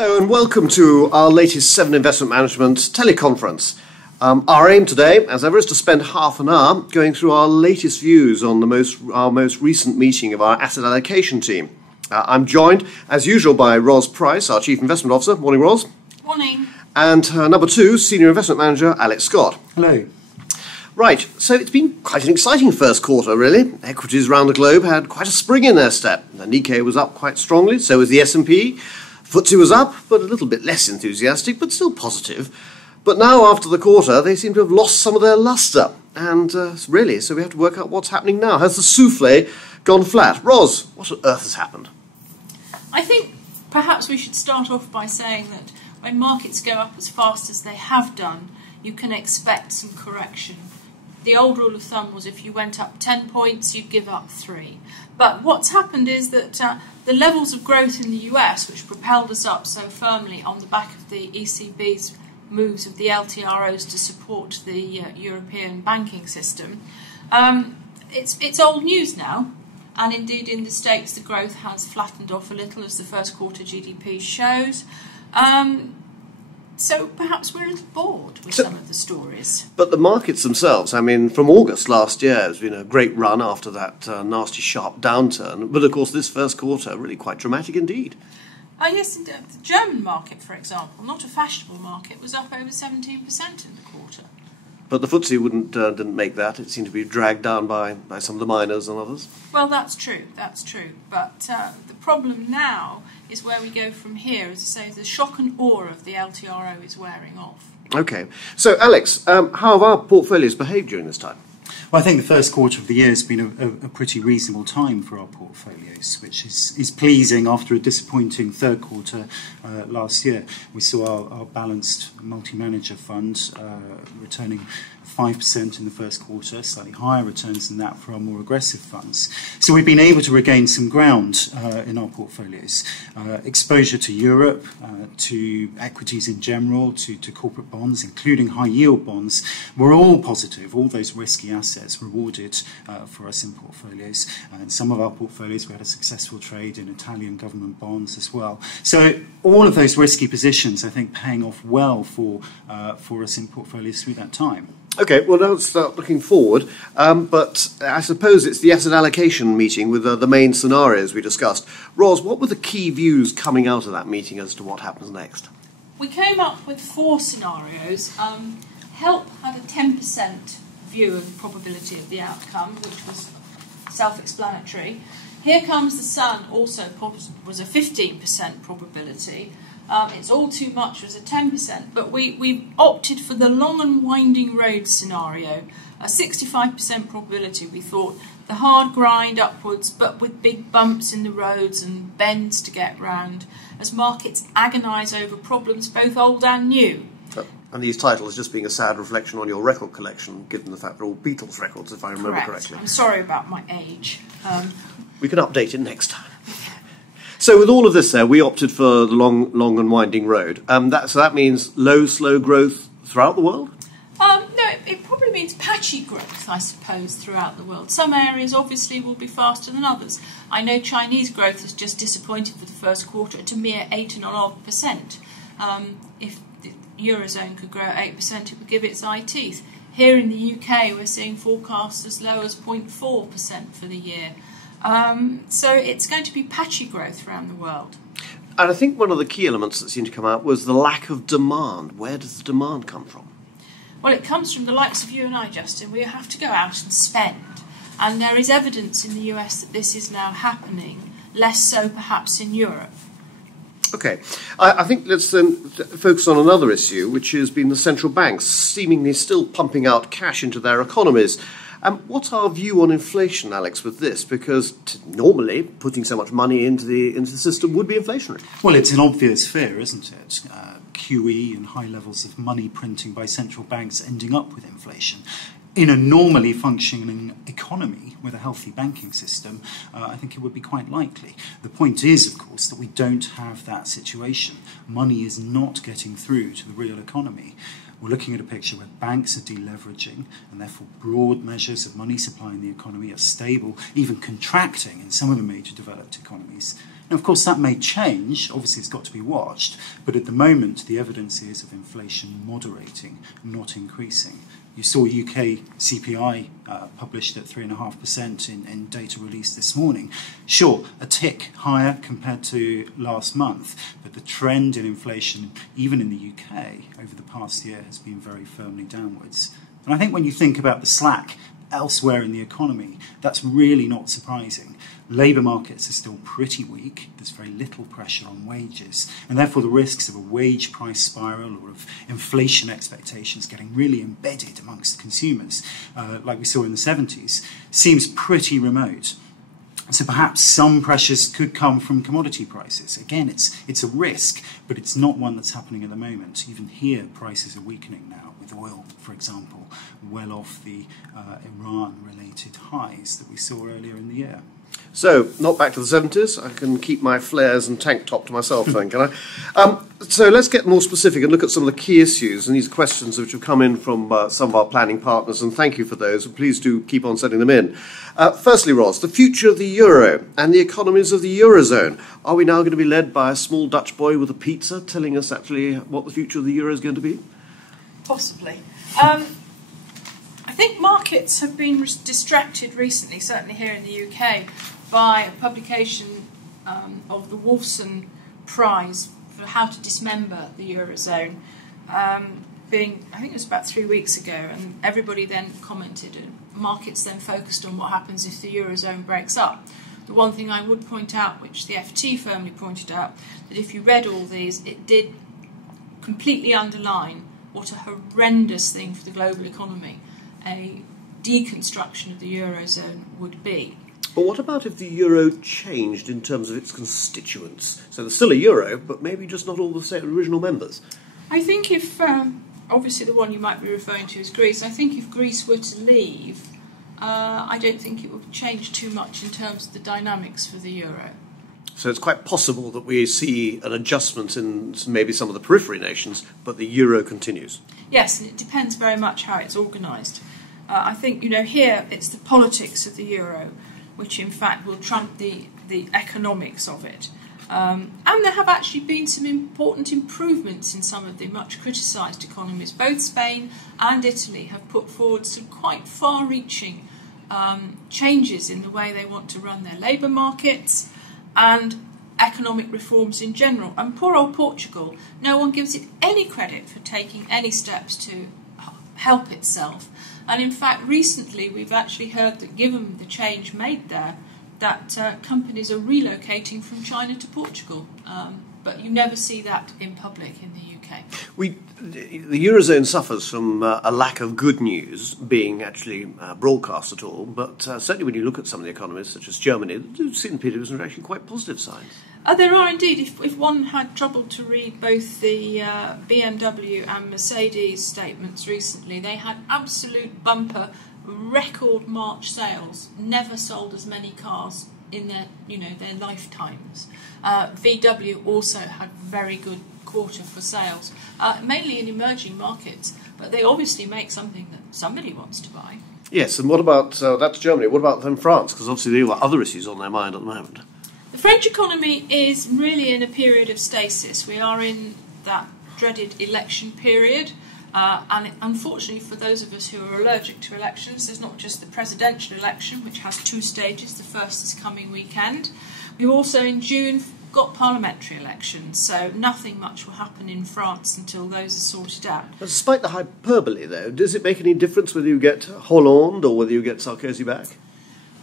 Hello and welcome to our latest 7 Investment Management teleconference. Our aim today, as ever, is to spend half an hour going through our latest views on our most recent meeting of our asset allocation team. I'm joined, as usual, by Ros Price, our Chief Investment Officer. Morning, Ros. Morning. And number 2, Senior Investment Manager, Alex Scott. Hello. Right, so it's been quite an exciting first quarter, really. Equities around the globe had quite a spring in their step. The Nikkei was up quite strongly, so was the S&P. FTSE was up, but a little bit less enthusiastic, but still positive. But now, after the quarter, they seem to have lost some of their lustre. And really, so we have to work out what's happening now. Has the souffle gone flat? Ros, what on earth has happened? I think perhaps we should start off by saying that when markets go up as fast as they have done, you can expect some correction. The old rule of thumb was if you went up 10 points, you'd give up 3. But what's happened is that the levels of growth in the US, which propelled us up so firmly on the back of the ECB's moves of the LTROs to support the European banking system, it's old news now. And indeed in the States the growth has flattened off a little, as the first quarter GDP shows. So perhaps we're a little bored with some of the stories. But the markets themselves, I mean, from August last year, has been a great run after that nasty, sharp downturn. But of course, this first quarter, really quite dramatic indeed. Yes, the German market, for example, not a fashionable market, was up over 17% in the quarter. But the FTSE didn't make that. It seemed to be dragged down by some of the miners and others. Well, that's true. But the problem now is where we go from here. As I say, the shock and awe of the LTRO is wearing off. Okay. So, Alex, how have our portfolios behaved during this time? Well, I think the first quarter of the year has been a pretty reasonable time for our portfolios, which is pleasing after a disappointing third quarter last year. We saw our balanced multi-manager fund returning 5% in the first quarter, slightly higher returns than that for our more aggressive funds. So we've been able to regain some ground in our portfolios. Exposure to Europe, to equities in general, to corporate bonds, including high-yield bonds, were all positive. All those risky assets rewarded for us in portfolios. In some of our portfolios, we had a successful trade in Italian government bonds as well. So all of those risky positions, I think, paying off well for us in portfolios through that time. Okay, well, now let's start looking forward. But I suppose it's the asset allocation meeting with the main scenarios we discussed. Ros, what were the key views coming out of that meeting as to what happens next? We came up with 4 scenarios. HELP had a 10% view of the probability of the outcome, which was self-explanatory. Here Comes the Sun also was a 15% probability. It's All Too Much was a 10%, but we opted for the long and winding road scenario, a 65% probability. We thought the hard grind upwards, but with big bumps in the roads and bends to get round, as markets agonise over problems both old and new. And these titles just being a sad reflection on your record collection, given the fact they're all Beatles records, if I remember correctly. I'm sorry about my age. We can update it next time. So with all of this there, we opted for the long and winding road. So that means low, slow growth throughout the world? No, it probably means patchy growth, I suppose, throughout the world. Some areas obviously will be faster than others. I know Chinese growth has just disappointed for the first quarter at a mere 8.5%. If the Eurozone could grow at 8%, it would give its eye teeth. Here in the UK, we're seeing forecasts as low as 0.4% for the year. So it's going to be patchy growth around the world. And I think one of the key elements that seemed to come out was the lack of demand. Where does the demand come from? Well, it comes from the likes of you and I, Justin. We have to go out and spend. And there is evidence in the US that this is now happening, less so perhaps in Europe. Okay. I think let's then focus on another issue, which has been the central banks seemingly still pumping out cash into their economies. What's our view on inflation, Alex, with this? Because normally putting so much money into the system would be inflationary. Well, it's an obvious fear, isn't it? QE and high levels of money printing by central banks ending up with inflation. In a normally functioning economy with a healthy banking system, I think it would be quite likely. The point is, of course, that we don't have that situation. Money is not getting through to the real economy. We're looking at a picture where banks are deleveraging, and therefore broad measures of money supply in the economy are stable, even contracting in some of the major developed economies. Now, of course, that may change. Obviously, it's got to be watched. But at the moment, the evidence is of inflation moderating, not increasing. You saw UK CPI published at 3.5% in data released this morning. Sure, a tick higher compared to last month, but the trend in inflation, even in the UK, over the past year has been very firmly downwards. And I think when you think about the slack elsewhere in the economy, that's really not surprising. Labour markets are still pretty weak. There's very little pressure on wages, and therefore the risks of a wage price spiral or of inflation expectations getting really embedded amongst consumers, like we saw in the 70s, seems pretty remote. So perhaps some pressures could come from commodity prices. Again, it's a risk, but it's not one that's happening at the moment. Even here, prices are weakening now, with oil, for example, well off the Iran-related highs that we saw earlier in the year. So, not back to the 70s. I can keep my flares and tank top to myself, then, can I? So let's get more specific and look at some of the key issues, and these questions which have come in from some of our planning partners, and thank you for those, and please do keep on sending them in. Firstly, Ros, the future of the euro and the economies of the Eurozone. Are we now going to be led by a small Dutch boy with a pizza telling us actually what the future of the euro is going to be? Possibly. I think markets have been distracted recently, certainly here in the UK, by a publication of the Ros Prize for how to dismember the Eurozone, I think it was about 3 weeks ago, and everybody then commented, and markets then focused on what happens if the Eurozone breaks up. The one thing I would point out, which the FT firmly pointed out, that if you read all these, it did completely underline what a horrendous thing for the global economy a deconstruction of the Eurozone would be. But what about if the euro changed in terms of its constituents? So there's still a euro, but maybe just not all the original members. I think if, obviously the one you might be referring to is Greece, I think if Greece were to leave, I don't think it would change too much in terms of the dynamics for the euro. So it's quite possible that we see an adjustment in maybe some of the periphery nations, but the euro continues. Yes, and it depends very much how it's organised. I think, here it's the politics of the euro, which in fact will trump the economics of it. And there have actually been some important improvements in some of the much criticised economies. Both Spain and Italy have put forward some quite far-reaching changes in the way they want to run their labour markets and economic reforms in general. And poor old Portugal, no one gives it any credit for taking any steps to help itself. And in fact, recently we've actually heard that given the change made there, that companies are relocating from China to Portugal. But you never see that in public in the UK. The Eurozone suffers from a lack of good news being actually broadcast at all, but certainly when you look at some of the economies, such as Germany, St. Petersburg are actually quite positive signs. There are indeed. If one had trouble to read both the BMW and Mercedes statements recently, they had absolute bumper record March sales. Never sold as many cars in their lifetimes. VW also had very good quarter for sales, mainly in emerging markets, but they obviously make something that somebody wants to buy. Yes, and what about that's Germany? What about then France? Because obviously they've got other issues on their mind at the moment. The French economy is really in a period of stasis. We are in that dreaded election period. And unfortunately for those of us who are allergic to elections, there's not just the presidential election, which has 2 stages. The first is coming weekend. We also in June got parliamentary elections, so nothing much will happen in France until those are sorted out. But despite the hyperbole, though, does it make any difference whether you get Hollande or whether you get Sarkozy back?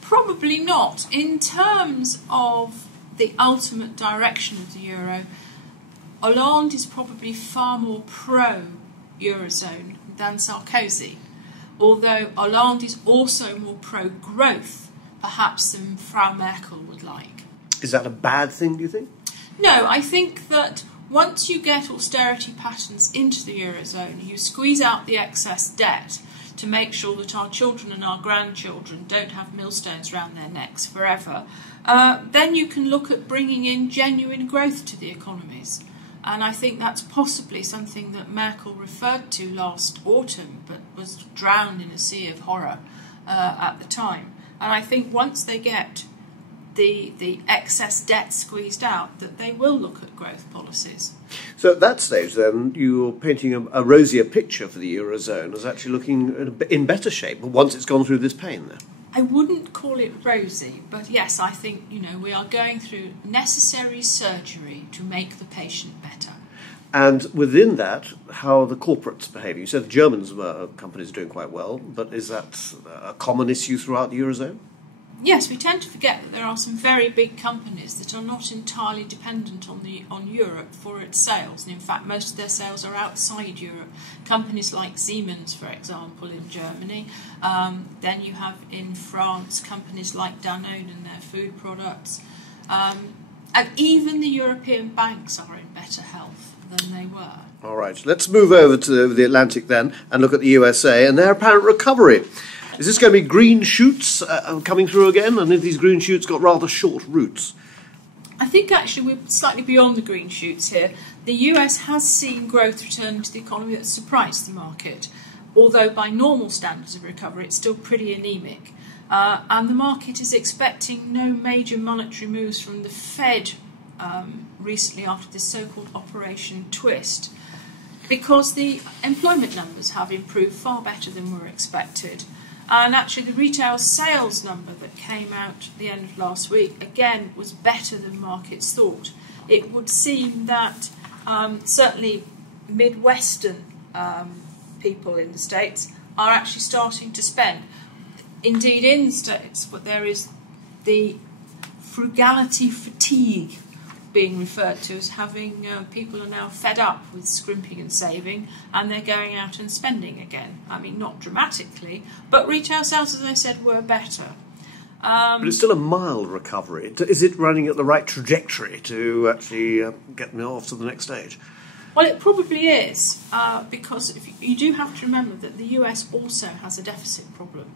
Probably not. In terms of the ultimate direction of the euro, Hollande is probably far more pro-Eurozone than Sarkozy, although Hollande is also more pro-growth, perhaps, than Frau Merkel would like. Is that a bad thing, do you think? No, I think that once you get austerity patterns into the Eurozone, you squeeze out the excess debt to make sure that our children and our grandchildren don't have millstones around their necks forever, then you can look at bringing in genuine growth to the economies. And I think that's possibly something that Merkel referred to last autumn, but was drowned in a sea of horror at the time. And I think once they get the excess debt squeezed out, that they will look at growth policies. So at that stage, then, you're painting a rosier picture for the Eurozone as actually looking in better shape once it's gone through this pain there. I wouldn't call it rosy, but yes, I think, we are going through necessary surgery to make the patient better. And within that, how are the corporates behaving? You said the German companies are doing quite well, but is that a common issue throughout the Eurozone? Yes, we tend to forget that there are some very big companies that are not entirely dependent on Europe for its sales. And in fact, most of their sales are outside Europe. Companies like Siemens, for example, in Germany. Then you have in France companies like Danone and their food products. And even the European banks are in better health than they were. All right, let's move over to the Atlantic then and look at the USA and their apparent recovery. Is this going to be green shoots coming through again? And have these green shoots got rather short roots? I think actually we're slightly beyond the green shoots here. The US has seen growth return to the economy that surprised the market, although by normal standards of recovery it's still pretty anemic. And the market is expecting no major monetary moves from the Fed recently after this so-called Operation Twist, because the employment numbers have improved far better than were expected. And actually the retail sales number that came out at the end of last week, again, was better than markets thought. It would seem that certainly Midwestern people in the States are actually starting to spend. Indeed, in the States, but there is the frugality fatigue being referred to as having people are now fed up with scrimping and saving, and they're going out and spending again. I mean, not dramatically, but retail sales, as I said, were better. But it's still a mild recovery. Is it running at the right trajectory to actually get me off to the next stage? Well, it probably is, because you do have to remember that the US also has a deficit problem,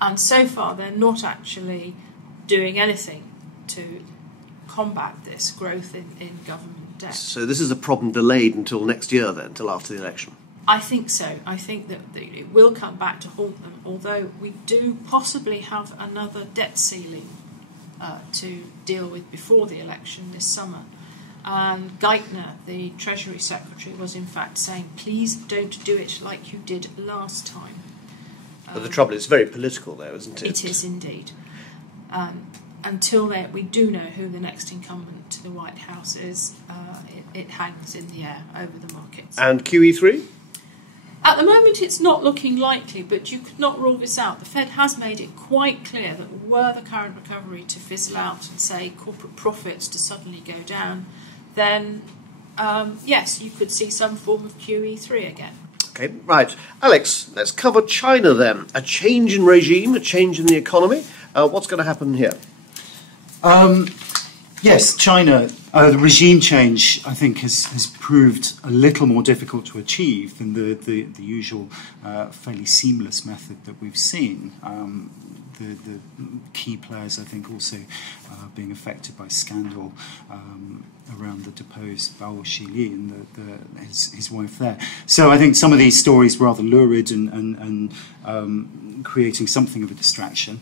and so far they're not actually doing anything to combat this growth in government debt. So this is a problem delayed until next year then, until after the election? I think so. I think that it will come back to haunt them, although we do possibly have another debt ceiling to deal with before the election this summer. And Geithner, the Treasury Secretary, was in fact saying, please don't do it like you did last time. But the trouble is, it's very political though, isn't it? It is indeed. Until we do know who the next incumbent to the White House is, it hangs in the air over the markets. And QE3? At the moment it's not looking likely, but you could not rule this out. The Fed has made it quite clear that were the current recovery to fizzle out and, say, corporate profits to suddenly go down, then, yes, you could see some form of QE3 again. Okay, right. Alex, let's cover China then. A change in regime, a change in the economy. What's going to happen here? Yes, China, the regime change, I think, has proved a little more difficult to achieve than the usual fairly seamless method that we've seen. The key players, I think, also being affected by scandal around the deposed Bao Xili and his wife there. So I think some of these stories were rather lurid and creating something of a distraction.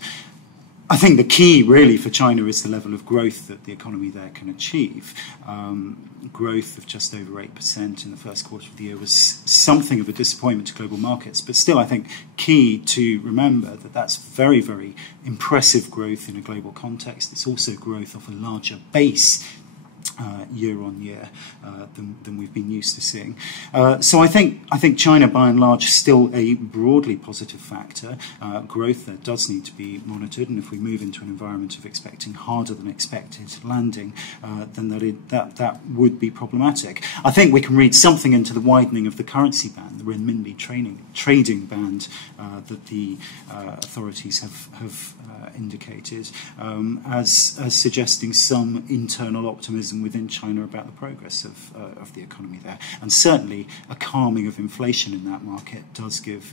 I think the key really for China is the level of growth that the economy there can achieve. Growth of just over 8% in the first quarter of the year was something of a disappointment to global markets, but still I think key to remember that that's very, very impressive growth in a global context. It's also growth off a larger base year on year than we've been used to seeing. So I think China, by and large, is still a broadly positive factor. Growth there does need to be monitored, and if we move into an environment of expecting harder than expected landing, then that would be problematic. I think we can read something into the widening of the currency band, the renminbi trading band that the authorities have indicated as suggesting some internal optimism within China about the progress of the economy there. And certainly a calming of inflation in that market does give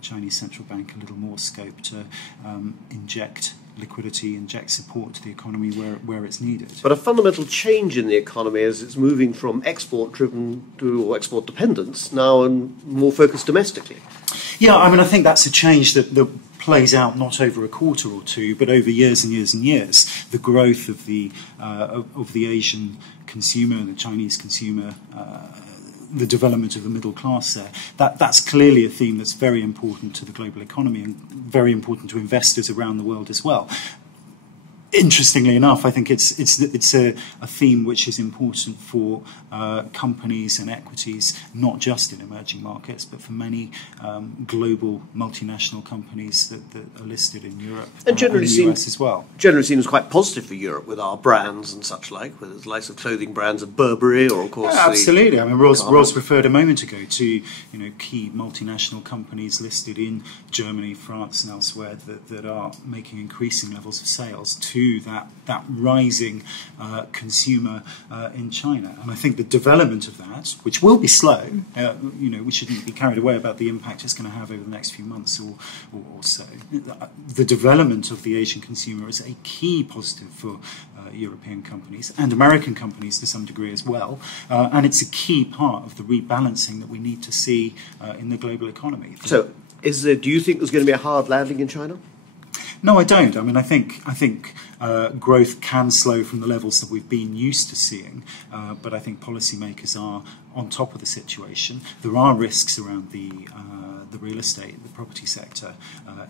Chinese central bank a little more scope to inject liquidity, inject support to the economy where it's needed. But a fundamental change in the economy as it's moving from export-driven to export-dependence now and more focused domestically. Yeah, I mean, I think that's a change that plays out not over a quarter or two, but over years and years and years. The growth of the Asian consumer, the Chinese consumer, the development of the middle class there. That's clearly a theme that's very important to the global economy and very important to investors around the world as well. Interestingly enough, I think it's a theme which is important for companies and equities, not just in emerging markets, but for many global multinational companies that are listed in Europe and generally in the US as well. Generally seen as quite positive for Europe with our brands and such like, whether it's the likes of clothing brands of Burberry or, of course, absolutely. I mean, Ros referred a moment ago to key multinational companies listed in Germany, France, and elsewhere that are making increasing levels of sales to that rising consumer in China. And I think the development of that, which will be slow, we shouldn't be carried away about the impact it's going to have over the next few months or so. The development of the Asian consumer is a key positive for European companies and American companies to some degree as well. And it's a key part of the rebalancing that we need to see in the global economy. So, do you think there's going to be a hard landing in China? No, I don't. I mean, I think growth can slow from the levels that we've been used to seeing, but I think policymakers are on top of the situation. There are risks around the real estate, the property sector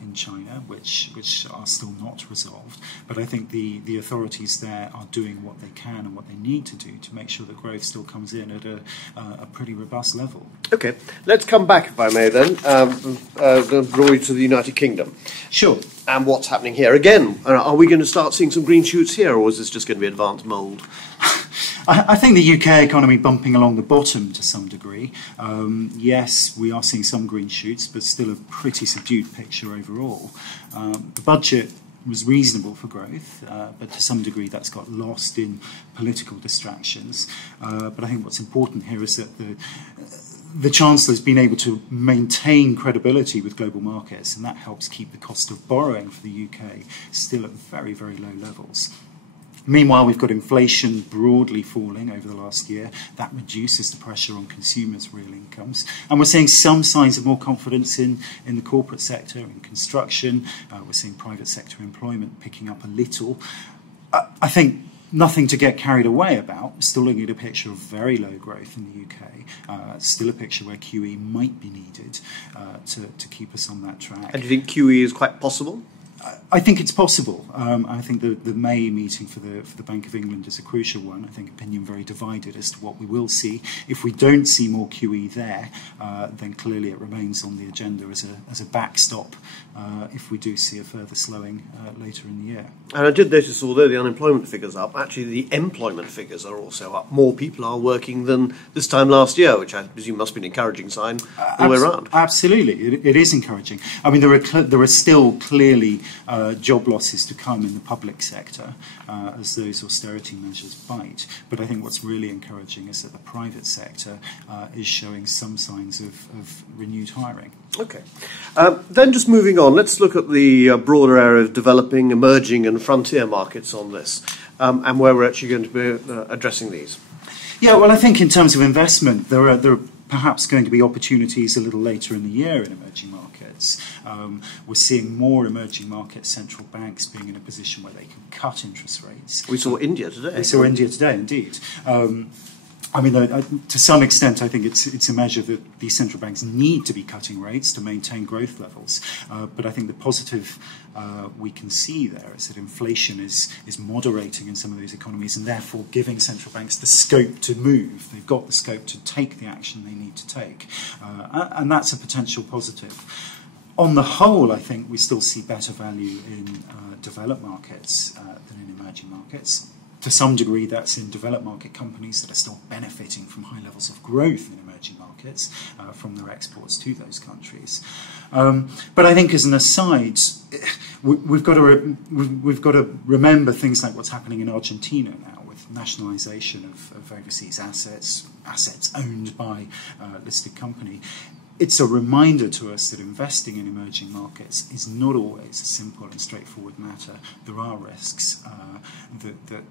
in China, which are still not resolved. But I think the authorities there are doing what they can and what they need to do to make sure that growth still comes in at a pretty robust level. Okay, let's come back, if I may, then, draw you to the United Kingdom. Sure. And what's happening here? Again, are we going to start seeing some green shoots here, or is this just going to be advanced mould? I think the UK economy bumping along the bottom to some degree. Yes, we are seeing some green shoots, but still a pretty subdued picture overall. The budget was reasonable for growth, but to some degree that's got lost in political distractions. But I think what's important here is that the Chancellor's been able to maintain credibility with global markets, and that helps keep the cost of borrowing for the UK still at very, very low levels. Meanwhile, we've got inflation broadly falling over the last year. That reduces the pressure on consumers' real incomes. And we're seeing some signs of more confidence in the corporate sector, in construction. We're seeing private sector employment picking up a little. I think nothing to get carried away about. We're still looking at a picture of very low growth in the UK. Still a picture where QE might be needed to keep us on that track. And do you think QE is quite possible? I think it's possible. I think the May meeting for the Bank of England is a crucial one. I think opinion very divided as to what we will see. If we don't see more QE there, then clearly it remains on the agenda as a backstop if we do see a further slowing later in the year. And I did notice, although the unemployment figures are up, actually the employment figures are also up. More people are working than this time last year, which I presume must be an encouraging sign all the way around. Absolutely, it is encouraging. I mean, there are still clearly job losses to come in the public sector as those austerity measures bite. But I think what's really encouraging is that the private sector is showing some signs of renewed hiring. Okay. Then just moving on, let's look at the broader area of developing, emerging and frontier markets on this and where we're actually going to be addressing these. Yeah, well, I think in terms of investment, there are perhaps going to be opportunities a little later in the year in emerging markets. We're seeing more emerging market central banks being in a position where they can cut interest rates. We saw India today. We saw India today, indeed. I mean, to some extent, I think it's a measure that these central banks need to be cutting rates to maintain growth levels. But I think the positive we can see there is that inflation is moderating in some of those economies and therefore giving central banks the scope to move. They've got the scope to take the action they need to take. And that's a potential positive. On the whole, I think we still see better value in developed markets than in emerging markets. To some degree, that's in developed market companies that are still benefiting from high levels of growth in emerging markets from their exports to those countries. But I think, as an aside, we've got to remember things like what's happening in Argentina now with nationalisation of overseas assets owned by a listed company. it's a reminder to us that investing in emerging markets is not always a simple and straightforward matter. There are risks that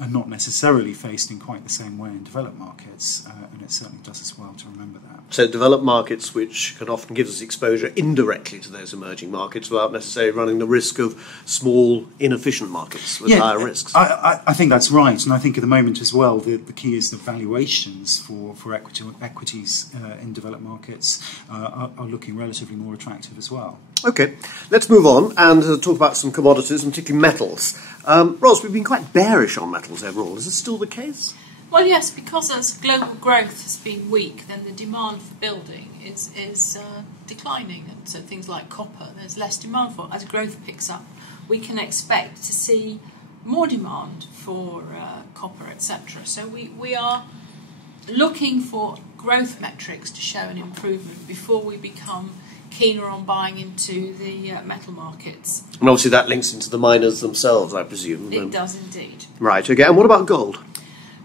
are not necessarily faced in quite the same way in developed markets, and it certainly does us well to remember that. So developed markets, which can often give us exposure indirectly to those emerging markets without necessarily running the risk of small, inefficient markets with higher risks. I think that's right, and I think at the moment as well, the key is the valuations for equities in developed markets are looking relatively more attractive as well. Okay, let's move on and talk about some commodities, and particularly metals. Ros, we've been quite bearish on metals overall. Is this still the case? Well, yes, because as global growth has been weak, then the demand for building is declining. And so things like copper, there's less demand for. As growth picks up, we can expect to see more demand for copper, etc. So we are looking for growth metrics to show an improvement before we become keener on buying into the metal markets. And obviously that links into the miners themselves, I presume. It does indeed. Right, okay. And what about gold?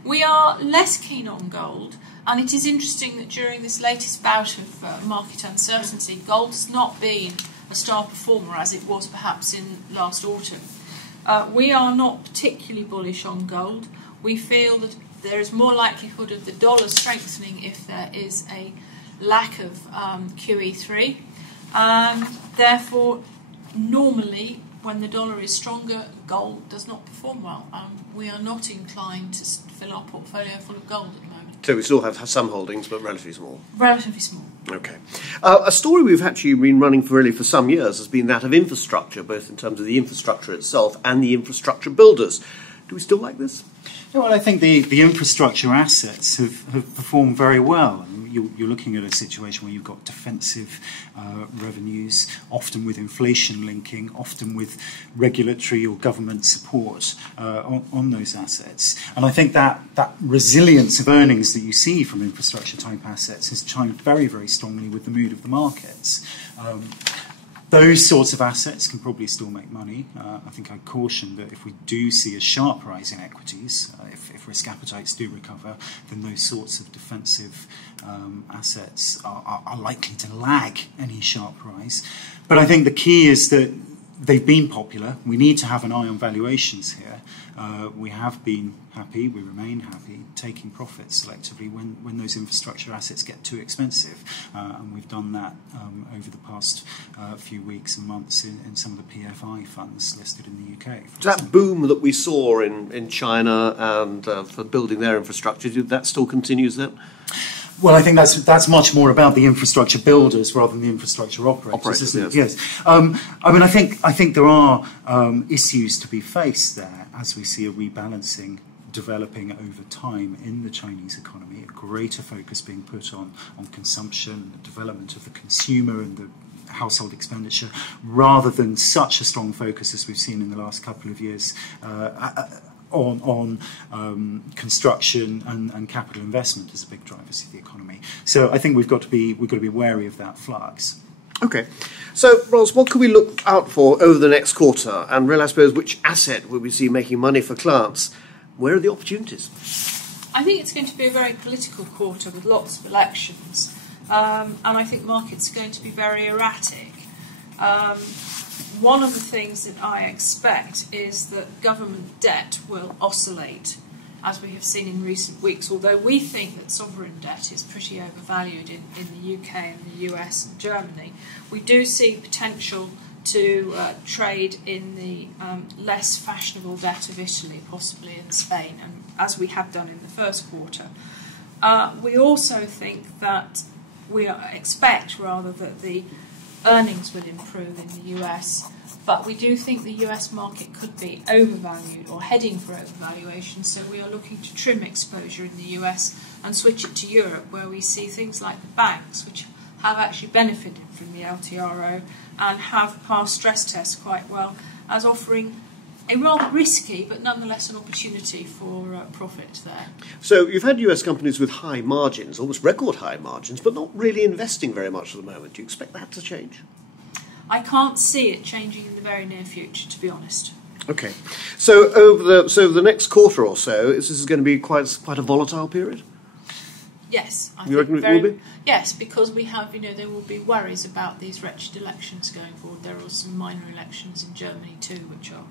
We are less keen on gold, and it is interesting that during this latest bout of market uncertainty, gold's not been a star performer as it was perhaps in last autumn. We are not particularly bullish on gold. We feel that there is more likelihood of the dollar strengthening if there is a lack of QE3. Therefore, normally, when the dollar is stronger, gold does not perform well. We are not inclined to fill our portfolio full of gold at the moment. So we still have some holdings, but relatively small. Relatively small. Okay. A story we've actually been running for some years has been that of infrastructure, both in terms of the infrastructure itself and the infrastructure builders. Do we still like this? Yeah, well, I think the infrastructure assets have performed very well. You're looking at a situation where you've got defensive revenues, often with inflation linking, often with regulatory or government support on those assets. And I think that resilience of earnings that you see from infrastructure type assets has chimed very, very strongly with the mood of the markets. Those sorts of assets can probably still make money. I think I'd caution that if we do see a sharp rise in equities, if risk appetites do recover, then those sorts of defensive assets are likely to lag any sharp rise. But I think the key is that they've been popular. We need to have an eye on valuations here. We have been happy, we remain happy, taking profits selectively when those infrastructure assets get too expensive. And we've done that over the past few weeks and months in some of the PFI funds listed in the UK. That boom that we saw in China and for building their infrastructure, that still continues then? Well, I think that's much more about the infrastructure builders rather than the infrastructure operators, isn't it? Yes. I mean, I think there are issues to be faced there as we see a rebalancing developing over time in the Chinese economy, a greater focus being put on consumption, the development of the consumer and the household expenditure, rather than such a strong focus as we've seen in the last couple of years on construction and capital investment as a big drivers of the economy. So I think we've got to be wary of that flux. Okay. So, Ros, what could we look out for over the next quarter? And really, I suppose, which asset will we see making money for clients? Where are the opportunities? I think it's going to be a very political quarter with lots of elections. And I think markets are going to be very erratic. One of the things that I expect is that government debt will oscillate, as we have seen in recent weeks, although we think that sovereign debt is pretty overvalued in the UK and the US and Germany. We do see potential to trade in the less fashionable debt of Italy, possibly in Spain, and as we have done in the first quarter. We also think that expect that the earnings will improve in the US, but we do think the US market could be overvalued or heading for overvaluation, so we are looking to trim exposure in the US and switch it to Europe, where we see things like the banks, which have actually benefited from the LTRO and have passed stress tests quite well, as offering a rather risky but nonetheless an opportunity for profit there. So you've had US companies with high margins, almost record high margins, but not really investing very much at the moment. Do you expect that to change? I can't see it changing in the very near future, to be honest. Okay. So over the next quarter or so, this is going to be quite a volatile period? Yes, I You reckon think it will be? Yes, because we have, there will be worries about these wretched elections going forward. There are some minor elections in Germany too, which are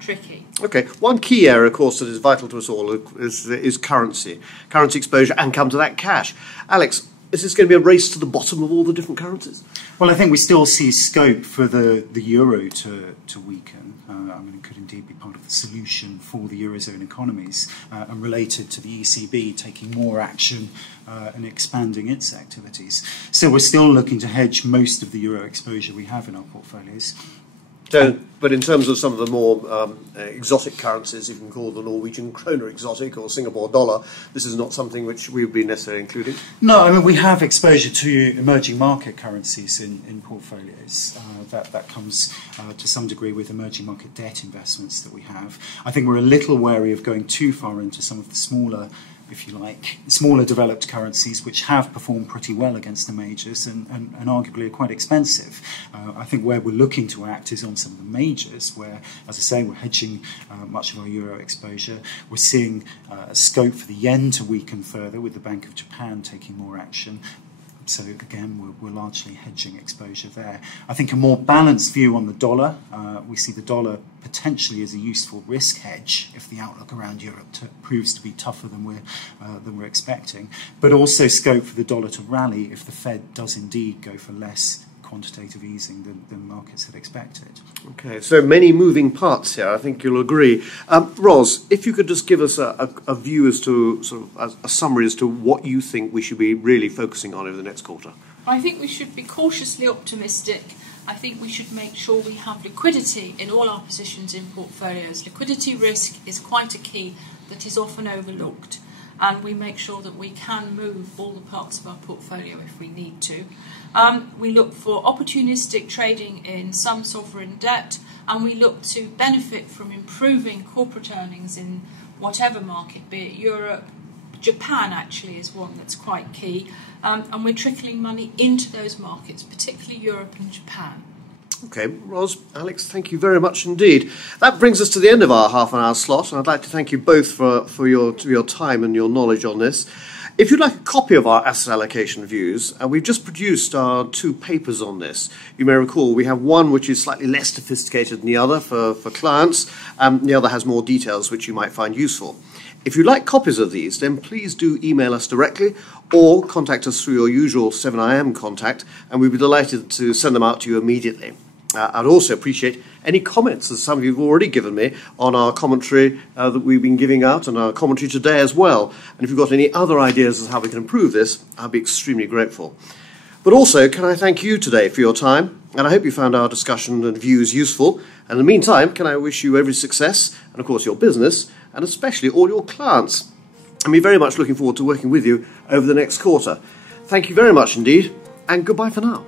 tricky. Okay, one key area, of course, that is vital to us all is currency exposure, and come to that, cash. Alex, is this going to be a race to the bottom of all the different currencies? Well, I think we still see scope for the euro to weaken. I mean, it could indeed be part of the solution for the Eurozone economies and related to the ECB taking more action and expanding its activities. So we're still looking to hedge most of the euro exposure we have in our portfolios. So, but in terms of some of the more exotic currencies, you can call the Norwegian kroner exotic or Singapore dollar, this is not something which we would be necessarily including? No, I mean, we have exposure to emerging market currencies in portfolios. That comes to some degree with emerging market debt investments that we have. I think we're a little wary of going too far into some of the smaller, if you like, smaller developed currencies which have performed pretty well against the majors and arguably are quite expensive. I think where we're looking to act is on some of the majors where, as I say, we're hedging much of our euro exposure. We're seeing scope for the yen to weaken further with the Bank of Japan taking more action. So again, we're largely hedging exposure there. I think a more balanced view on the dollar. We see the dollar potentially as a useful risk hedge if the outlook around Europe proves to be tougher than we're expecting. But also scope for the dollar to rally if the Fed does indeed go for less quantitative easing than markets had expected. Okay, so many moving parts here, I think you'll agree. Ros, if you could just give us a view as to, sort of a summary as to what you think we should be really focusing on over the next quarter. I think we should be cautiously optimistic. I think we should make sure we have liquidity in all our positions in portfolios. Liquidity risk is quite a key that is often overlooked, and we make sure that we can move all the parts of our portfolio if we need to. We look for opportunistic trading in some sovereign debt, and we look to benefit from improving corporate earnings in whatever market, be it Europe. Japan actually is one that's quite key, and we're trickling money into those markets, particularly Europe and Japan. Okay, Ros, Alex, thank you very much indeed. That brings us to the end of our half-an-hour slot, and I'd like to thank you both for your time and your knowledge on this. If you'd like a copy of our asset allocation views, we've just produced our 2 papers on this. You may recall we have one which is slightly less sophisticated than the other for clients, the other has more details which you might find useful. If you'd like copies of these, then please do email us directly or contact us through your usual 7IM contact, and we'd be delighted to send them out to you immediately. I'd also appreciate any comments, as some of you have already given me, on our commentary that we've been giving out and our commentary today as well. And if you've got any other ideas as to how we can improve this, I'd be extremely grateful. But also, can I thank you today for your time, and I hope you found our discussion and views useful. And in the meantime, can I wish you every success, and of course your business, and especially all your clients. And we're very much looking forward to working with you over the next quarter. Thank you very much indeed, and goodbye for now.